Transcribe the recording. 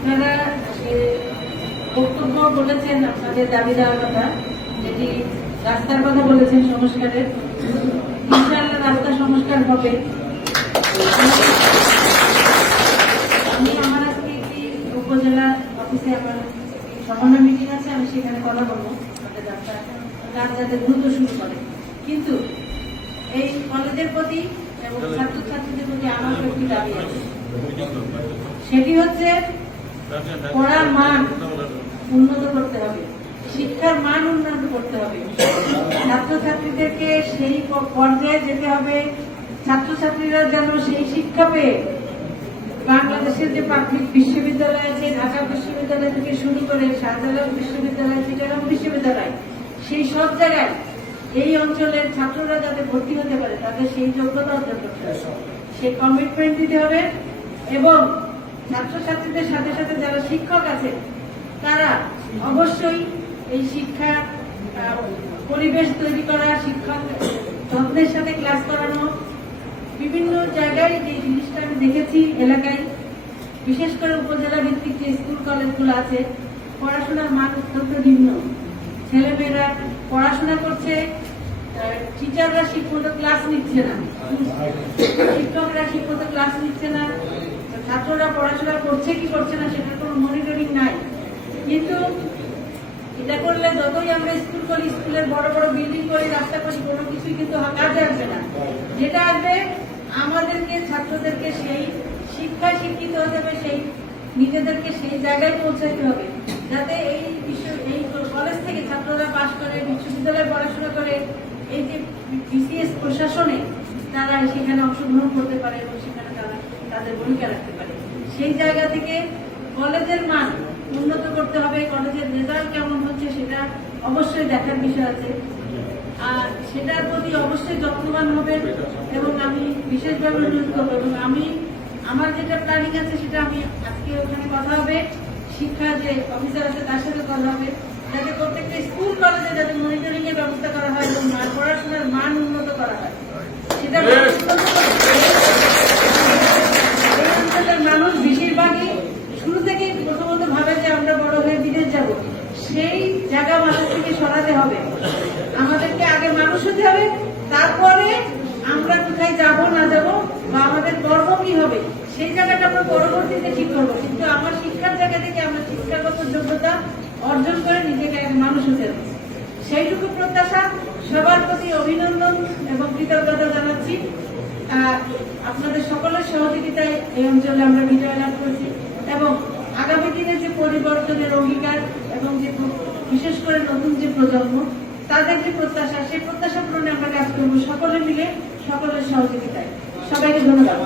আপনারা বক্তব্য বলেছেন আপনাদের দাবি দেওয়ার কথা, যেটি রাস্তার কথা বলেছেন সংস্কারের। ইনশাআল্লাহ রাস্তা সংস্কার হবে। আমি আমার আজকে একটি উপজেলা অফিসে আমার সমন্বয় মিটিং আছে, আমি সেখানে কথা বলবো আমাদের রাস্তা কাজ যাতে দ্রুত শুরু করে। কিন্তু এই কলেজের প্রতি এবং ছাত্রছাত্রীদের প্রতি আমার একটি দাবি আছে, সেটি হচ্ছে পড়ার মান উন্নত করতে হবে, শিক্ষার মান উন্নত করতে হবে। ছাত্রছাত্রীদেরকে সেই পর্যায়ে যেতে হবে, ছাত্রছাত্রীরা যেন সেই শিক্ষা পেয়ে বাংলাদেশের যে প্রাথমিক বিশ্ববিদ্যালয় আছে, ঢাকা বিশ্ববিদ্যালয় থেকে শুরু করে শাহজালাল বিশ্ববিদ্যালয়, চিটাগাং বিশ্ববিদ্যালয়, সেই সব জায়গায় এই অঞ্চলের ছাত্ররা যাতে ভর্তি হতে পারে তাদের সেই যোগ্যতা অর্জন করতে হবে, সেই কমিটমেন্ট দিতে হবে। এবং ছাত্রছাত্রীদের সাথে সাথে যারা শিক্ষক আছে তারা অবশ্যই এই শিক্ষা পরিবেশ তৈরি করা, শিক্ষক যত্নের সাথে ক্লাস করানো। বিভিন্ন জায়গায় যে জিনিসটা আমি দেখেছি এলাকায়, বিশেষ করে উপজেলা ভিত্তিক যে স্কুল কলেজগুলো আছে, পড়াশোনার মান অত্যন্ত নিম্ন। ছেলেমেয়েরা পড়াশোনা করছে, টিচাররা ঠিকমতো ক্লাস নিচ্ছে না, শিক্ষকরা ঠিকমতো ক্লাস নিচ্ছে না, ছাত্ররা পড়াশোনা করছে কি করছে না সেটার কোনো মনিটরিং নাই। কিন্তু এটা করলে যতই আমরা স্কুল করি, স্কুলের বড় বড় বিল্ডিং করি, রাস্তা করি, কোনো কিছুই কিন্তু কাজে আসবে না। যেটা আসবে আমাদেরকে, ছাত্রদেরকে সেই শিক্ষায় শিক্ষিত হতে হবে, সেই নিজেদেরকে সেই জায়গায় পৌঁছাইতে হবে যাতে এই কলেজ থেকে ছাত্ররা পাশ করে বিশ্ববিদ্যালয়ে পড়াশোনা করে এই যে বিসিএস প্রশাসনে তারা সেখানে অংশগ্রহণ করতে পারে এবং সেখানে তারা তাদের ভূমিকা রাখতে পারে। সেই জায়গা থেকে কলেজের মান উন্নত করতে হবে। কলেজের রেজাল্ট কেমন হচ্ছে সেটা অবশ্যই দেখার বিষয় আছে, আর সেটার প্রতি অবশ্যই যত্নবান হবেন। এবং আমি বিশেষভাবে অনুরোধ করবো, এবং আমি আমার যেটা প্ল্যানিং আছে সেটা আমি আজকে ওখানে কথা হবে, শিক্ষা যে অফিসার আছে তার সাথে কথা হবে, যাতে প্রত্যেকটা স্কুল কলেজে যাতে মনিটরিং এর ব্যবস্থা করা হয় এবং পড়াশোনার মান উন্নত করা হয়। সেটা এই অঞ্চলের মানুষ বেশিরভাগই শুরু থেকেই প্রথমত ভাবে যে আমরা বড় হয়ে বিদেশ যাব, সেই জায়গা মানুষ থেকে সরাতে হবে। আমাদেরকে আগে মানুষ হতে হবে, তারপরে আমরা কোথায় যাব না যাব বা আমাদের কর্ম কি হবে সেই জায়গাটা আমরা পরবর্তীতে ঠিক করবো। কিন্তু আমার শিক্ষার জায়গা থেকে আমরা শিক্ষাগত যোগ্যতা অর্জন করে নিজেকে এক মানুষ হতে হবে, সেইটুকু প্রত্যাশা। সবার প্রতি অভিনন্দন এবং কৃতজ্ঞতা জানাচ্ছি। আপনাদের সকলের সহযোগিতায় এই অঞ্চলে আমরা বিজয় লাভ করেছি এবং আগামী দিনে যে পরিবর্তনের অঙ্গীকার এবং যে বিশেষ করে নতুন যে প্রজন্ম তাদের যে প্রত্যাশা, সেই প্রত্যাশা পূরণে আমরা কাজ করবো সকলে মিলে, সকলের সহযোগিতায়। সবাইকে ধন্যবাদ।